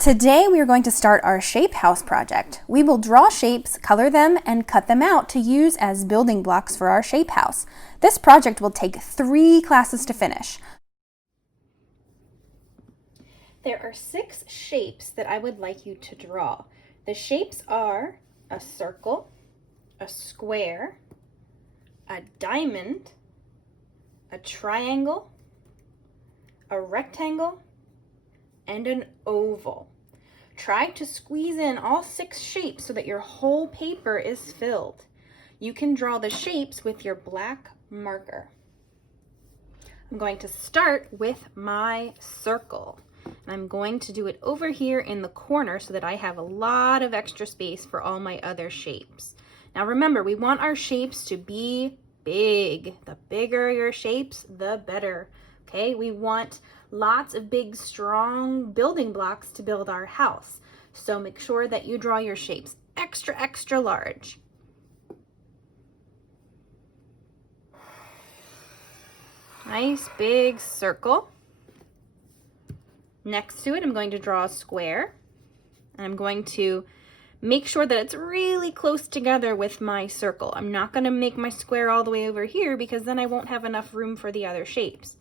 Today we are going to start our shape house project. We will draw shapes, color them, and cut them out to use as building blocks for our shape house. This project will take 3 classes to finish. There are 6 shapes that I would like you to draw. The shapes are a circle, a square, a diamond, a triangle, a rectangle, and an oval. Try to squeeze in all 6 shapes so that your whole paper is filled. You can draw the shapes with your black marker. I'm going to start with my circle. I'm going to do it over here in the corner so that I have a lot of extra space for all my other shapes. Now remember, we want our shapes to be big. The bigger your shapes, the better. Okay, we want lots of big, strong building blocks to build our house. So make sure that you draw your shapes extra, extra large. Nice big circle. Next to it, I'm going to draw a square. And I'm going to make sure that it's really close together with my circle. I'm not going to make my square all the way over here because then I won't have enough room for the other shapes.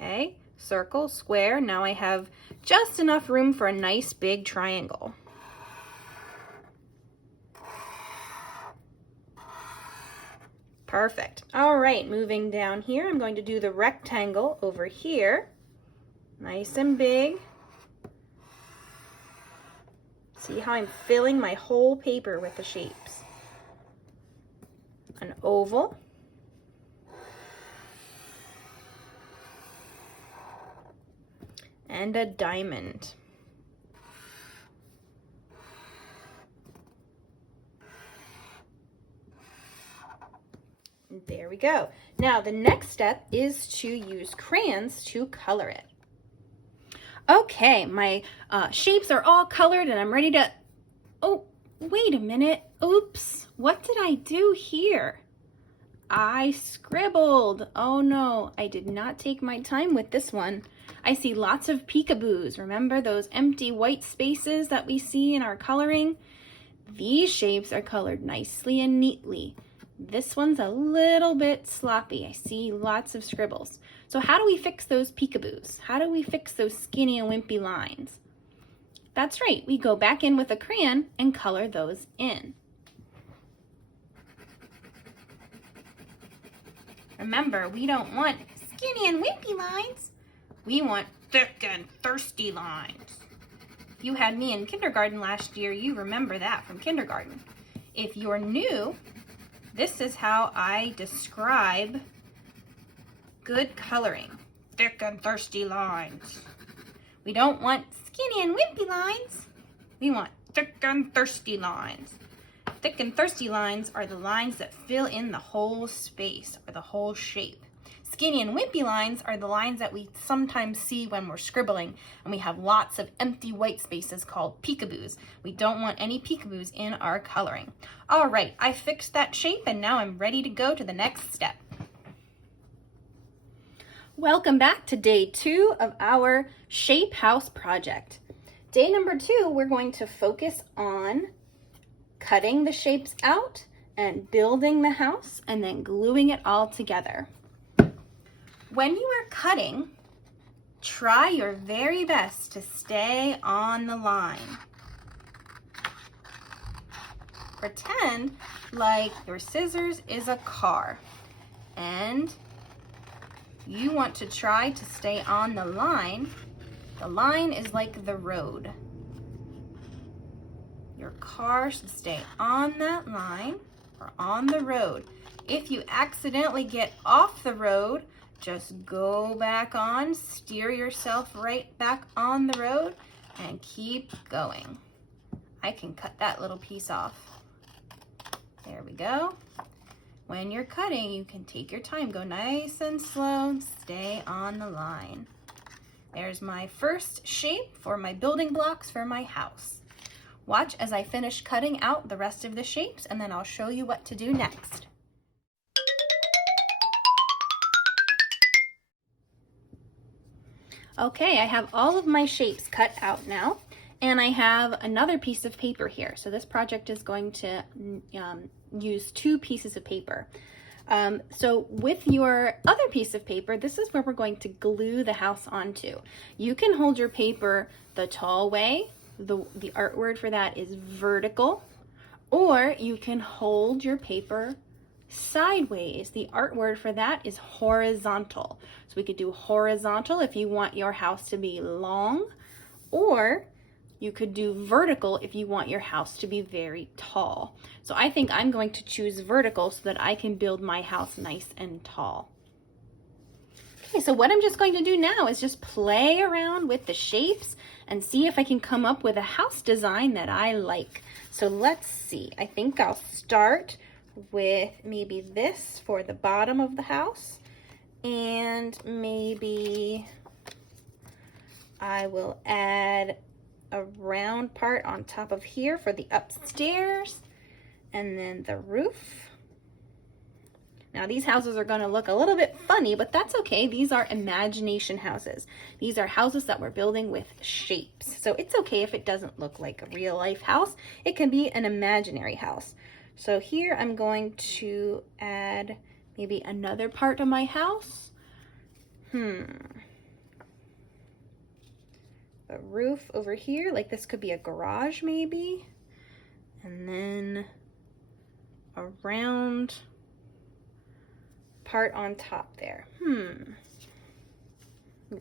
Okay, circle, square. Now I have just enough room for a nice big triangle. Perfect. All right, moving down here, I'm going to do the rectangle over here. Nice and big. See how I'm filling my whole paper with the shapes. An oval. And a diamond. There we go. Now the next step is to use crayons to color it. Okay, my shapes are all colored and I'm ready to... Oh, wait a minute. Oops, what did I do here? I scribbled. Oh no, I did not take my time with this one. I see lots of peekaboos. Remember those empty white spaces that we see in our coloring? These shapes are colored nicely and neatly. This one's a little bit sloppy. I see lots of scribbles. So how do we fix those peekaboos? How do we fix those skinny and wimpy lines? That's right, we go back in with a crayon and color those in. Remember, we don't want skinny and wimpy lines. We want thick and thirsty lines. If you had me in kindergarten last year, you remember that from kindergarten. If you're new, this is how I describe good coloring. Thick and thirsty lines. We don't want skinny and wimpy lines. We want thick and thirsty lines. Thick and thirsty lines are the lines that fill in the whole space or the whole shape. Skinny and wimpy lines are the lines that we sometimes see when we're scribbling and we have lots of empty white spaces called peekaboos. We don't want any peekaboos in our coloring. All right, I fixed that shape and now I'm ready to go to the next step. Welcome back to day 2 of our shape house project. Day number 2, we're going to focus on cutting the shapes out and building the house and then gluing it all together. When you are cutting, try your very best to stay on the line. Pretend like your scissors is a car and you want to try to stay on the line. The line is like the road. Your car should stay on that line or on the road. If you accidentally get off the road, just go back on, steer yourself right back on the road, and keep going. I can cut that little piece off. There we go. When you're cutting, you can take your time. Go nice and slow, stay on the line. There's my first shape for my building blocks for my house. Watch as I finish cutting out the rest of the shapes, and then I'll show you what to do next. Okay, I have all of my shapes cut out now, and I have another piece of paper here. So this project is going to use 2 pieces of paper. So with your other piece of paper, this is where we're going to glue the house onto. You can hold your paper the tall way. The art word for that is vertical, or you can hold your paper sideways. The art word for that is horizontal. So we could do horizontal if you want your house to be long, or you could do vertical if you want your house to be very tall. So I think I'm going to choose vertical so that I can build my house nice and tall. Okay, so what I'm just going to do now is just play around with the shapes and see if I can come up with a house design that I like. So let's see. I think I'll start with maybe this for the bottom of the house, and maybe I will add a round part on top of here for the upstairs, and then the roof. Now these houses are going to look a little bit funny, but that's okay. These are imagination houses. These are houses that we're building with shapes. So it's okay if it doesn't look like a real life house. It can be an imaginary house. So here I'm going to add maybe another part of my house. The roof over here, like this could be a garage maybe. And then a round part on top there. I'm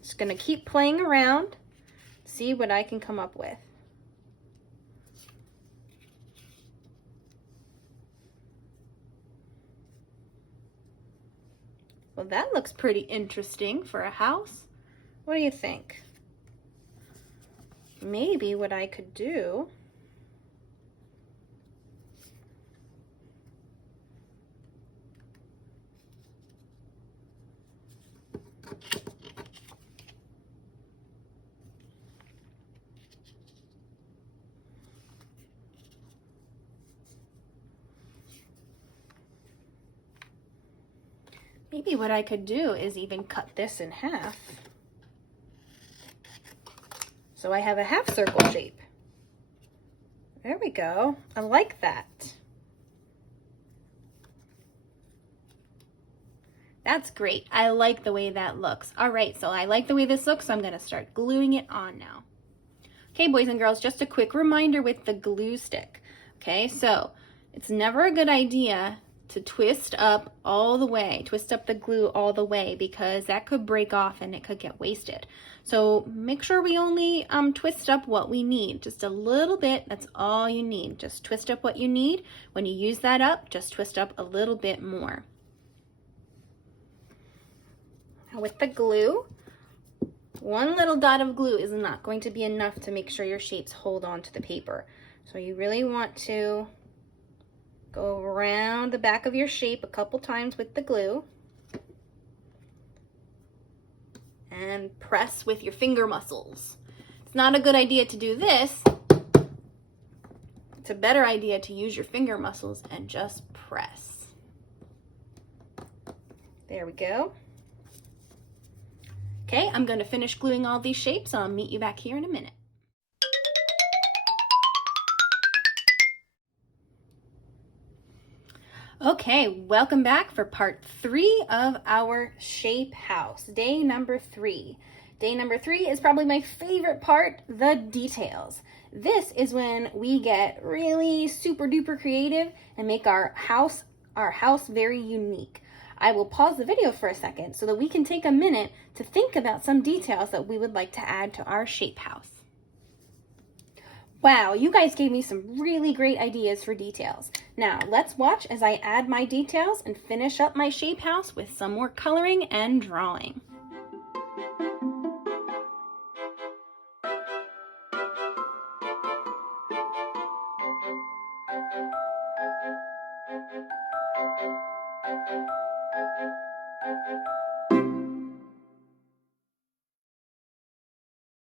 just gonna keep playing around, see what I can come up with. Well, that looks pretty interesting for a house. What do you think? Maybe what I could do is even cut this in half. So I have a half circle shape. There we go. I like that. That's great. I like the way that looks. All right, so I like the way this looks, so I'm gonna start gluing it on now. Okay, boys and girls, just a quick reminder with the glue stick. Okay, so it's never a good idea to twist up the glue all the way, because that could break off and it could get wasted. So make sure we only twist up what we need, just a little bit. That's all you need. Just twist up what you need. When you use that up, just twist up a little bit more. Now with the glue, one little dot of glue is not going to be enough to make sure your shapes hold on to the paper. So you really want to go around the back of your shape a couple times with the glue and press with your finger muscles. It's not a good idea to do this. It's a better idea to use your finger muscles and just press. There we go. Okay, I'm going to finish gluing all these shapes. I'll meet you back here in a minute. Okay, welcome back for part 3 of our shape house, day number 3. Day number 3 is probably my favorite part, the details. This is when we get really super duper creative and make our house very unique. I will pause the video for a second so that we can take a minute to think about some details that we would like to add to our shape house. Wow, you guys gave me some really great ideas for details. Now, let's watch as I add my details and finish up my shape house with some more coloring and drawing.